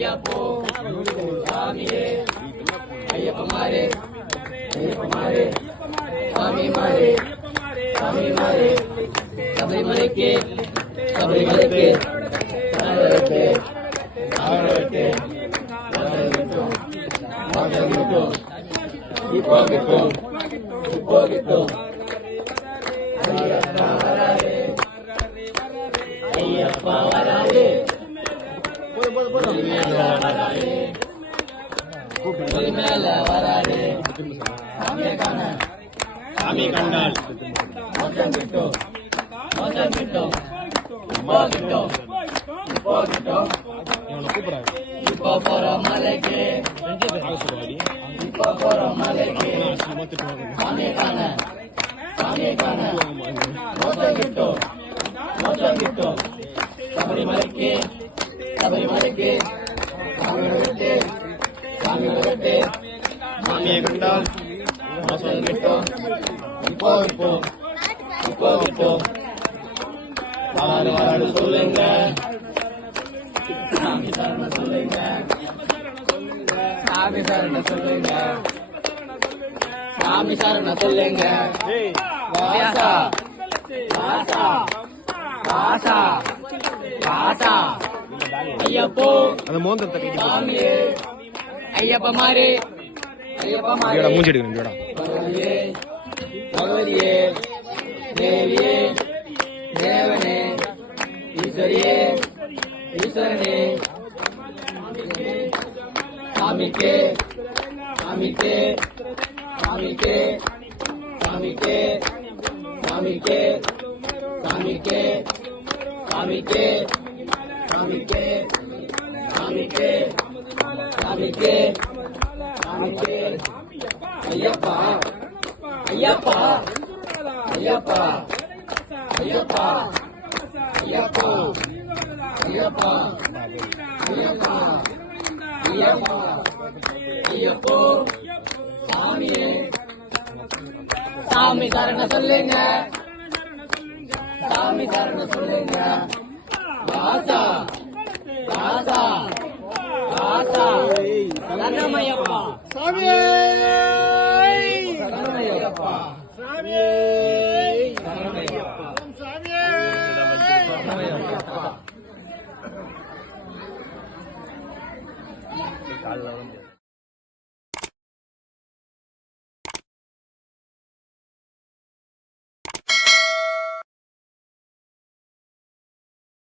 ஐயப்போ சாமியே ஐயப்பமாரே ஐயப்பமாரே சாமிமாரே சாமிமாரே சபரிமலைக்கு சபரிமலைக்கு சபரிமலைக்கு சபரிமலைக்கு இப்போ கிட்டும் இப்போ கிட்டும் ஐயப்பா வராதே மேல வராதே சாமி கண்டால் மோசம் கிட்டும் மோசம் கிட்டும் இப்போ கிட்டும் இப்போ கிட்டும் இப்போ போற மலைக்கு இப்போ போற மலைக்கு சாமி காண மோசம் கிட்டும் மோசம் கிட்டும் சபரிமலைக்கு சபரிமலைக்கு சாமியோடே சாமியோடே சாமியை கண்டால் மோசம் கிட்டும் இப்போ இப்போ இப்போ இப்போ வாராடு சொல்லுங்க சாமி சரண சொல்லுங்க சாமி சரண சொல்லுங்க சாமி சரண சொல்லுங்க வாசா வாசா வாசா வாசா ஐயப்போ அந்த மோந்தத்தை சாமியே ஐயப்பமாரே ஐயப்பமாரே மூஞ்சி எடுக்கணும் பகவதியே பகவதியே தேவியே தேவனே ஈஸ்வரியே ஈஸ்வரனே சாமிக்கே சாமிக்கே சாமிக்கே சாமிக்கே சாமிக்கே சாமிக்கே சாமிக்கே சாமிக்கே சாமிக்கே சாமிக்கே சாமிக்கே ஐயப்பா ஐயப்பா ஐயப்பா ஐயப்பா ஐயப்பா ஐயப்பா ஐயப்பா ஐயப்பா ஐயப்போ சாமியே சாமி சரண சொல்லுங்க சாமி சரண சொல்லுங்க வாசா வாசா வாசா சரணமையப்பா சாமியே சரணமையப்பா சாமியே சரணமையப்பா சாமியே சரணமையப்பா கால்ல வந்து